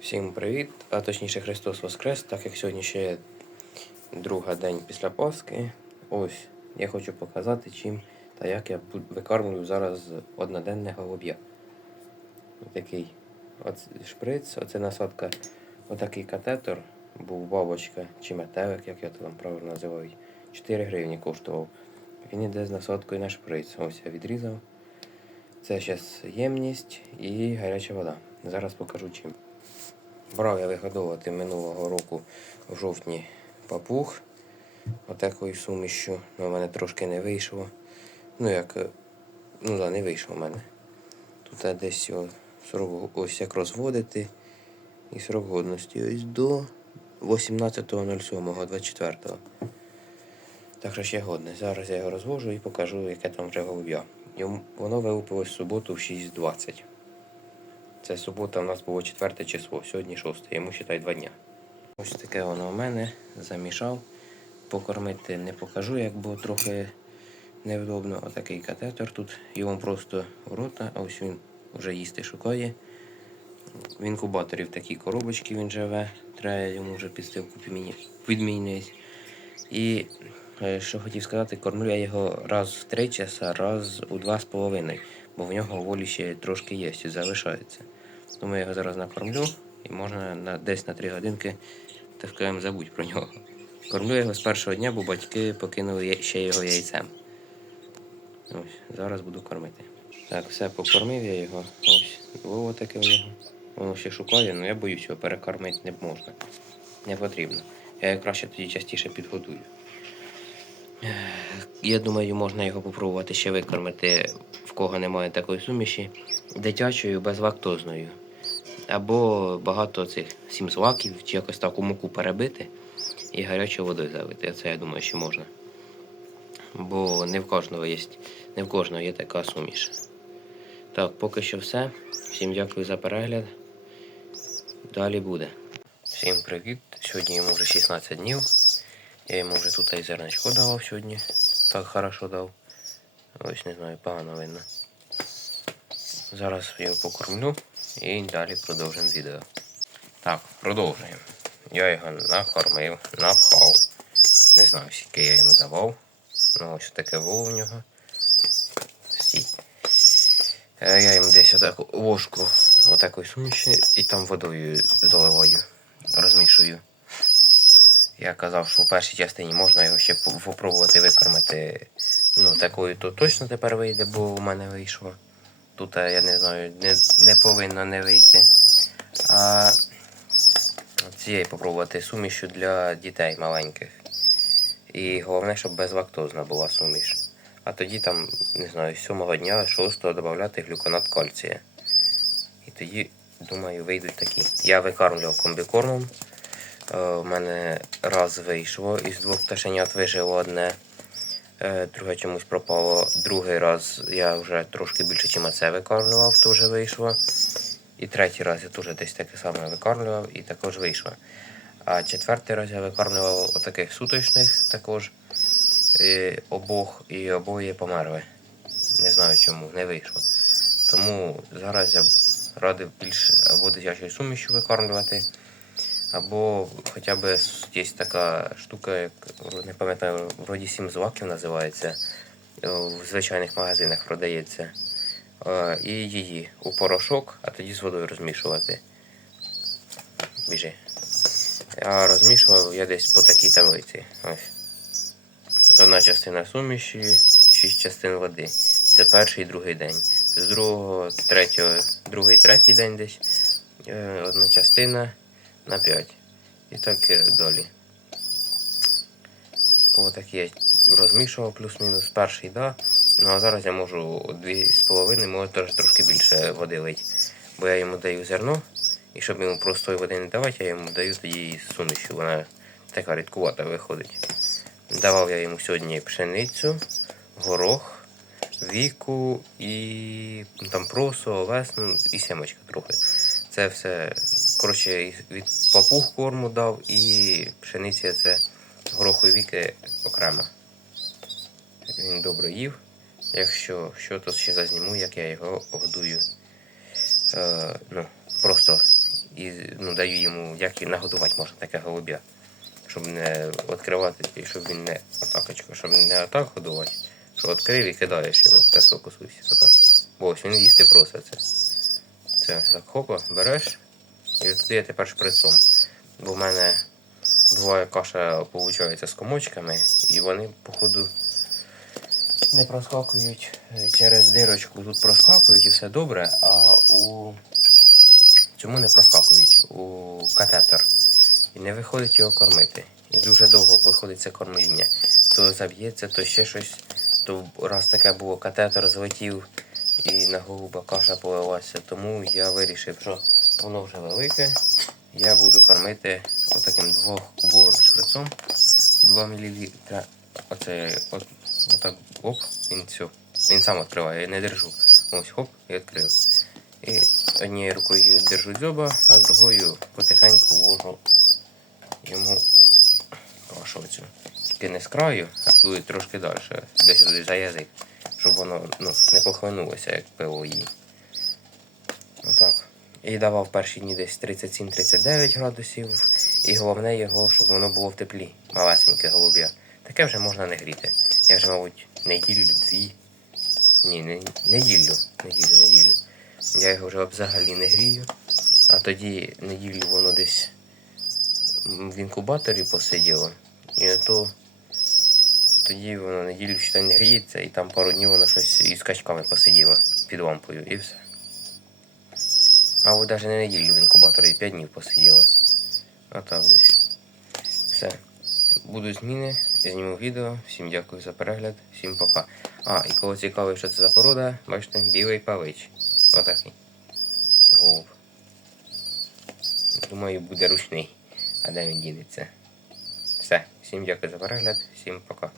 Всім привіт, а точніше Христос Воскрес, так як сьогодні ще друга день після Пасхи. Ось я хочу показати, чим та як я викармлюю зараз одноденне голуб'я. Такий от шприц, оце насадка, отакий катетор, був бабочка чи метелик, як я то там правильно називаю. 4 гривні коштував. Він іде з насадкою на шприц. Ось я відрізав. Це зараз ємність і гаряча вода. Зараз покажу чим. Брав я вигодовувати минулого року в жовтні папуг. Отакою сумішю. Ну, у мене трошки не вийшло. Ну як, е, ну да, не вийшло в мене. Тут е, десь його срок, ось як розводити. І срок годності ось до 18.07.24. Так що ще годне. Зараз я його розвожу і покажу, яке там вже голуб'я. Воно вилупилось в суботу в 6.20. Це субота у нас було 4 число, сьогодні 6, йому считай 2 дня. Ось таке воно у мене замішав. Покормити не покажу, як було трохи невдобно. Отакий катетер тут. Йому просто в рота, а ось він вже їсти шукає. В інкубаторі в такій коробочці він живе. Треба йому вже підстилку підмінюють. І е, що хотів сказати, кормлю я його раз в 3 часа, раз у 2,5, бо в нього волі ще трошки є, залишається. Тому я його зараз накормлю і можна на, десь на 3 годинки, так забудь про нього. Кормлю його з першого дня, бо батьки покинули ще його яйцем. Ось, зараз буду кормити. Так, все, покормив я його. Ось, було таке в нього. Воно ще шукає, але я боюсь його перекормити не можна. Не потрібно. Я його краще тоді частіше підгодую. Я думаю, можна його попробувати ще викормити, в кого немає такої суміші, дитячою безлактозною. Або багато цих сім злаків, чи якось так у муку перебити і гарячою водою залити. Це я думаю, що можна. Бо не в кожного є, не в кожного є така суміш. Так, поки що все. Всім дякую за перегляд. Далі буде. Всім привіт. Сьогодні йому вже 16 днів. Я йому вже тут і зерничко давав сьогодні. Так хорошо дав. Ось не знаю, погано видно. Зараз я його покормлю і далі продовжимо відео. Так, продовжуємо. Я його накормив, напхав. Не знаю, скільки я йому давав. Ну, ось таке було у нього. Стій. Е, Я йому десь отаку ложку отакої суміші і там водою доливаю, розмішую. Я казав, що в першій частині можна його ще по- попробувати викормити. Ну, такою то точно тепер вийде, бо у мене вийшло. Тут е, я не знаю, не, не повинно не вийти. А цієї попробувати сумішю для дітей маленьких. І головне, щоб безлактозна була суміш. А тоді там, не знаю, з сьомого дня, шостого додати глюконат кальція. І тоді, думаю, вийдуть такі. Я викармлював комбікормом. Е, У мене раз вийшло, із двох пташенят вижило одне, е, друге чомусь пропало. Другий раз я вже трошки більше, ніж це викармлював, теж вийшло. І третій раз я теж десь таке саме викармлював і також вийшло. А четвертий раз я викармлював отаких суточних також і обох і обоє померли. Не знаю чому, не вийшло. Тому зараз я радив більш або дитячою сумішю викармлювати, або хоча б є така штука, як не пам'ятаю, вроді сім злаків називається. е, В звичайних магазинах продається. Е, І її у порошок, а тоді з водою розмішувати. Біжи. А розмішував я десь по такій таблиці. Ось. Одна частина суміші, шість частин води. Це перший і другий день. З другого, третього, другий, третій день десь е, одна частина на 5. І так е, далі. По так я розмішував плюс-мінус перший, да. Ну а зараз я можу дві з половиною, може теж трошки більше води лить. Бо я йому даю зерно, і щоб йому простої води не давати, я йому даю тоді сумішю. Вона така рідкувата виходить. Давав я йому сьогодні пшеницю, горох, віку і ну, там просо, овес, ну, і сімочка трохи. Це все, коротше, від папуг корму дав і пшениця це гороху віки окремо. Він добре їв. Якщо що, то ще зазніму, як я його годую. Е, ну, просто і ну, даю йому, як і нагодувати можна таке голуб'я. Щоб не відкривати, і щоб він не атакочка, щоб не атак годувати, що відкрив і кидаєш йому, та сфокусуйся. Бо ось він їсти просить це. Це так хопа, береш і туди я тепер шприцом. Бо в мене буває каша виходить з комочками, і вони, походу, не проскакують е, через дирочку. Тут проскакують і все добре, а у цьому не проскакують у катетер. І не виходить його кормити. І дуже довго виходить це кормління. То заб'ється, то ще щось. То раз таке було, катетер злетів і на голуба каша полилася. Тому я вирішив, що воно вже велике. Я буду кормити отаким двохкубовим шприцом 2 мл. Оце от, отак оп, він все. Він сам відкриває, я не держу. Ось хоп, і відкрив. І однією рукою держу дзьоба, а другою потихеньку ввожу йому кашу цю. Тільки не з краю, а тут трошки далі, десь за язик, щоб воно ну, не похлинулося, як пиво її. Отак. І давав перші дні десь 37-39 градусів. І головне його, щоб воно було в теплі, малесеньке голуб'я. Таке вже можна не гріти. Я вже, мабуть, неділю, дві. Ні, не, неділю, неділю, неділю. Я його вже взагалі не грію. А тоді неділю воно десь в інкубаторі посиділо. І то тоді воно неділю ще не гріється, і там пару днів воно щось із качками посиділо під лампою і все. От навіть не неділю в інкубаторі 5 днів посиділо. А так десь. Все. Будуть зміни, зніму відео. Всім дякую за перегляд, всім пока. А, і кого цікаво, що це за порода, бачите, білий павич. Отакий. Голуб. Думаю, буде ручний. А де він дінеться? Все. Всім дякую за перегляд, всім пока.